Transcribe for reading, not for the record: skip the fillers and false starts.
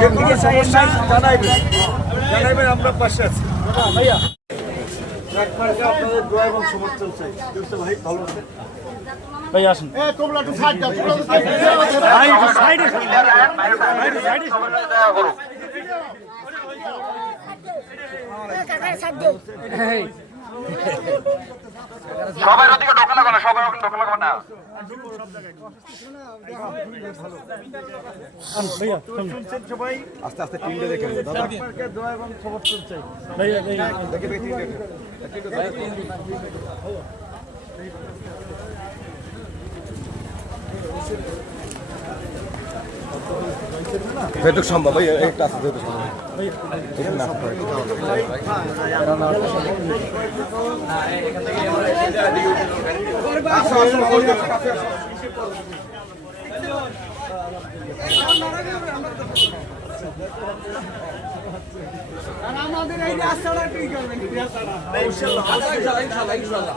যে কোনো সমস্যা জানাইবেন, আমরা পাশে আছি। ভাইয়া আপনাদের দোয়া এবং সমর্থন চাই। ভাই ভালো আছে ভাই, আসুন। তোমরা একটু সাইড দাও, তোমরা সাইডে সবাই ওদিকে ঢোকানো কেন, সবাই ওখানে ঢোকানো কেন না? আস্তে আস্তে টিমটা দেখে দাদা, দোয়া এবং সমর্থন চাই। যেটুক সম্ভব একটা আছে, যেটুক সম্ভব আমাদের এই রাস্তাটা ঠিক করবেন, ইনশাআল্লাহ।